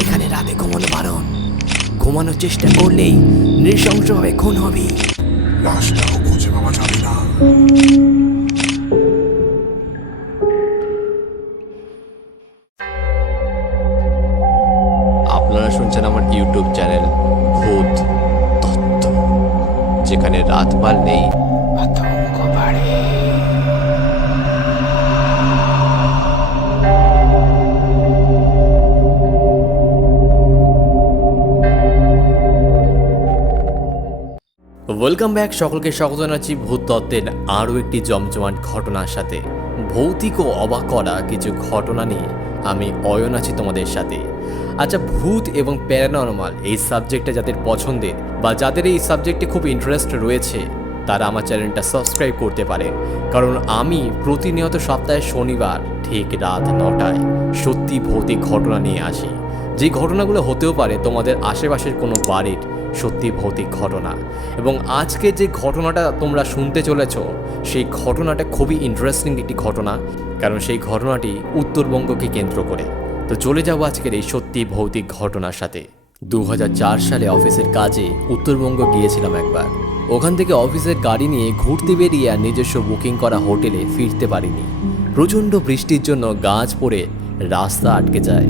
এখানে রাতে ঘুমানো বারণ। ঘুমানোর চেষ্টা করলেই নৃশংসভাবে খুন হবি। লাশটাও খুঁজে পাওয়া যাবে না। আপনারা শুনছেন আমার ইউটিউব চ্যানেল ভূত তত্ত্ব, যেখানে রাত পারলেই আতঙ্ক বাড়ে। Welcome back. সকলকে স্বাগত জানাচ্ছি ভূত তত্ত্বের আরও একটি জমজমাট ঘটনার সাথে। ভৌতিক ও অবাক করা কিছু ঘটনা নিয়ে আমি অয়ন আছি তোমাদের সাথে। আচ্ছা, ভূত এবং প্যারানরমাল এই সাবজেক্টটা যাদের পছন্দের বা যাদের এই সাবজেক্টে খুব ইন্টারেস্ট রয়েছে, তারা আমার চ্যানেলটা সাবস্ক্রাইব করতে পারেন। কারণ আমি প্রতিনিয়ত সপ্তাহে শনিবার ঠিক রাত 9টায় সত্যি ভৌতিক ঘটনা নিয়ে আসি। যে ঘটনাগুলো হতেও পারে তোমাদের আশেপাশের কোনো বাড়ির সত্যি ভৌতিক ঘটনা। এবং আজকে যে ঘটনাটা তোমরা শুনতে চলেছ, সেই ঘটনাটা খুবই ইন্টারেস্টিং একটি ঘটনা, কারণ সেই ঘটনাটি উত্তরবঙ্গকে কেন্দ্র করে। তো চলে যাবো আজকের এই সত্যি ভৌতিক ঘটনার সাথে। 2004 সালে অফিসের কাজে উত্তরবঙ্গ গিয়েছিলাম একবার। ওখান থেকে অফিসের গাড়ি নিয়ে ঘুরতে বেরিয়ে আর নিজস্ব বুকিং করা হোটেলে ফিরতে পারিনি। প্রচণ্ড বৃষ্টির জন্য গাছ পড়ে রাস্তা আটকে যায়।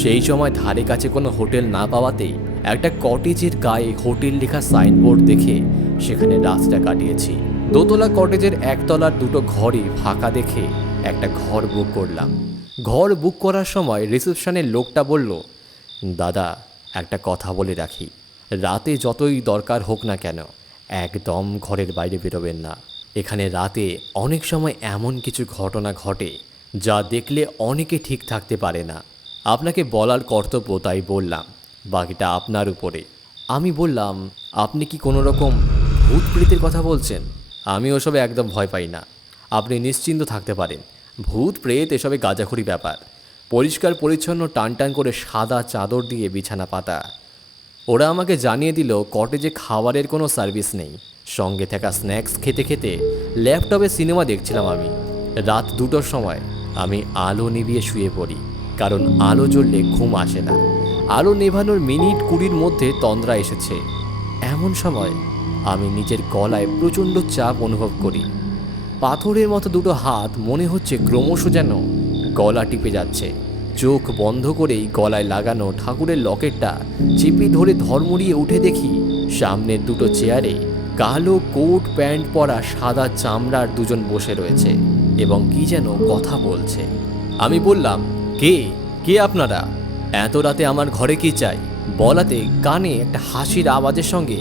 সেই সময় ধারে কাছে কোনো হোটেল না পাওয়াতেই একটা কটেজের গায়ে হোটেল লেখা সাইনবোর্ড দেখে সেখানে রাতটা কাটিয়েছি। দোতলা কটেজের একতলার দুটো ঘরই ফাঁকা দেখে একটা ঘর বুক করলাম। ঘর বুক করার সময় রিসেপশনের লোকটা বলল, দাদা একটা কথা বলে রাখি, রাতে যতই দরকার হোক না কেন একদম ঘরের বাইরে বেরোবেন না। এখানে রাতে অনেক সময় এমন কিছু ঘটনা ঘটে যা দেখলে অনেকে ঠিক থাকতে পারে না। আপনাকে বলার কর্তব্য, তাই বললাম, বাকিটা আপনার উপরে। আমি বললাম, আপনি কি কোনো রকম ভূত প্রেতের কথা বলছেন? আমি ওসবে একদম ভয় পাই না, আপনি নিশ্চিন্ত থাকতে পারেন। ভূত প্রেত এসবে গাঁজাখুরি ব্যাপার। পরিষ্কার পরিচ্ছন্ন টান টান করে সাদা চাদর দিয়ে বিছানা পাতা। ওরা আমাকে জানিয়ে দিল কটেজে খাবারের কোনো সার্ভিস নেই। সঙ্গে থাকা স্ন্যাক্স খেতে খেতে ল্যাপটপে সিনেমা দেখছিলাম আমি। রাত 2টোর সময় আমি আলো নিভিয়ে শুয়ে পড়ি, কারণ আলো জ্বললে ঘুম আসে না। আলো নেভানোর মিনিট 20-র মধ্যে তন্দ্রা এসেছে। এমন সময় আমি নিজের গলায় প্রচণ্ড চাপ অনুভব করি। পাথরের মতো দুটো হাত মনে হচ্ছে ক্রমশ যেন গলা টিপে যাচ্ছে। চোখ বন্ধ করেই গলায় লাগানো ঠাকুরের লকেটটা চেপে ধরে ধর্মড়িয়ে উঠে দেখি সামনের দুটো চেয়ারে কালো কোট প্যান্ট পরা সাদা চামড়ার দুজন বসে রয়েছে এবং কি যেন কথা বলছে। আমি বললাম, কে কে আপনারা? এত রাতে আমার ঘরে কি চাই? বলাতে কানে একটা হাসির আওয়াজের সঙ্গে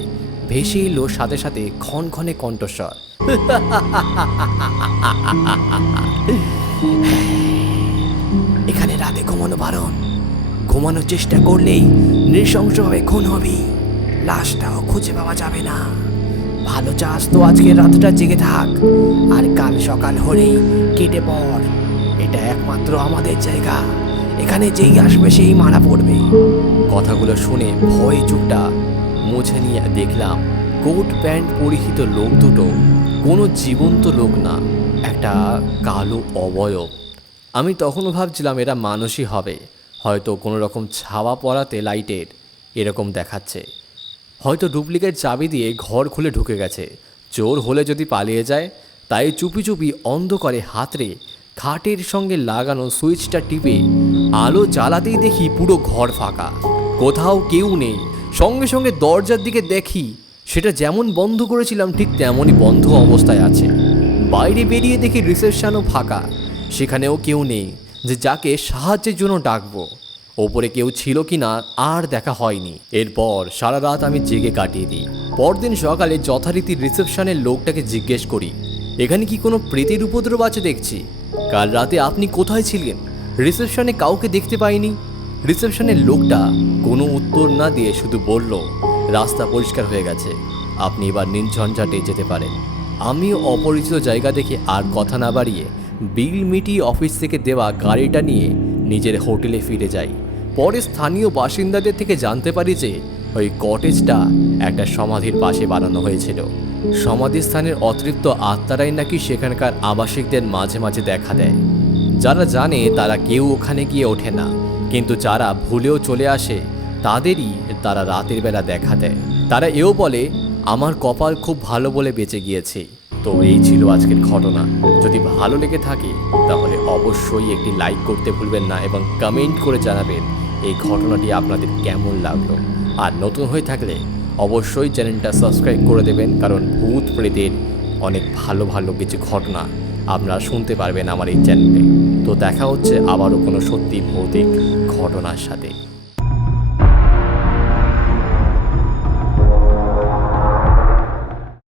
ভেসে এলো সাথে সাথে ক্ষণক্ষণে কণ্ঠস্বর। এখানে রাতে ঘুমানো বারণ। ঘুমানোর চেষ্টা করলেই নৃশংসভাবে খুন হবি। লাশটাও খুঁজে পাওয়া যাবে না। ভালো চাস তো আজকে রাতটা জেগে থাক, আর কাল সকাল হলেই কেটে পড়। এটা একমাত্র আমাদের জায়গা, এখানে যেই আসবে সেই মারা পড়বে। কথাগুলো শুনে ভয় চুপটা মুছে নিয়ে দেখলাম কোট প্যান্ট পরিহিত লোক দুটো কোনো জীবন্ত লোক না, একটা কালো অবয়ব। আমি তখনও ভাবছিলাম এরা মানুষই হবে, হয়তো কোনো রকম ছাওয়া পড়াতে লাইটের এরকম দেখাচ্ছে। হয়তো ডুপ্লিকেট চাবি দিয়ে ঘর খুলে ঢুকে গেছে। চোর হলে যদি পালিয়ে যায়, তাই চুপি চুপি অন্ধকারে হাতড়ে খাটের সঙ্গে লাগানো সুইচটা টিপে আলো জ্বালাতেই দেখি পুরো ঘর ফাঁকা, কোথাও কেউ নেই। সঙ্গে সঙ্গে দরজার দিকে দেখি সেটা যেমন বন্ধ করেছিলাম ঠিক তেমনই বন্ধ অবস্থায় আছে। বাইরে বেরিয়ে দেখি রিসেপশনও ফাঁকা, সেখানেও কেউ নেই যে যাকে সাহায্যের জন্য ডাকবো। ওপরে কেউ ছিল কি না আর দেখা হয়নি। এরপর সারা রাত আমি জেগে কাটিয়ে দিই। পরদিন সকালে যথারীতি রিসেপশনের লোকটাকে জিজ্ঞেস করি, এখানে কি কোনো প্রেতের উপদ্রব আছে দেখছি? কাল রাতে আপনি কোথায় ছিলেন? রিসেপশনে কাউকে দেখতে পাইনি। রিসেপশনের লোকটা কোনো উত্তর না দিয়ে শুধু বলল, রাস্তা পরিষ্কার হয়ে গেছে, আপনি এবার নির্ঝঞ্ঝাটে যেতে পারেন। আমিও অপরিচিত জায়গা দেখে আর কথা না বাড়িয়ে বিল মিটিয়ে অফিস থেকে দেওয়া গাড়িটা নিয়ে নিজের হোটেলে ফিরে যাই। পরে স্থানীয় বাসিন্দাদের থেকে জানতে পারি যে ওই কটেজটা একটা সমাধির পাশে বানানো হয়েছিল। সমাধিস্থানের অতৃপ্ত আত্মারাই নাকি সেখানকার আবাসিকদের মাঝে মাঝে দেখা দেয়। যারা জানে তারা কেউ ওখানে গিয়ে ওঠে না, কিন্তু যারা ভুলেও চলে আসে তাদেরই তারা রাতের বেলা দেখা দেয়। তারা এও বলে আমার কপাল খুব ভালো বলে বেঁচে গিয়েছে। তো এই ছিল আজকের ঘটনা। যদি ভালো লেগে থাকে তাহলে অবশ্যই একটি লাইক করতে ভুলবেন না এবং কমেন্ট করে জানাবেন এই ঘটনাটি আপনাদের কেমন লাগলো। আর নতুন হয়ে থাকলে অবশ্যই চ্যানেলটা সাবস্ক্রাইব করে দেবেন, কারণ ভূত প্রেতের অনেক ভালো ভালো কিছু ঘটনা আপনারা শুনতে পারবেন আমার এই চ্যানেলে। তো দেখা হচ্ছে আবারও কোনো সত্যি ভৌতিক ঘটনার সাথে।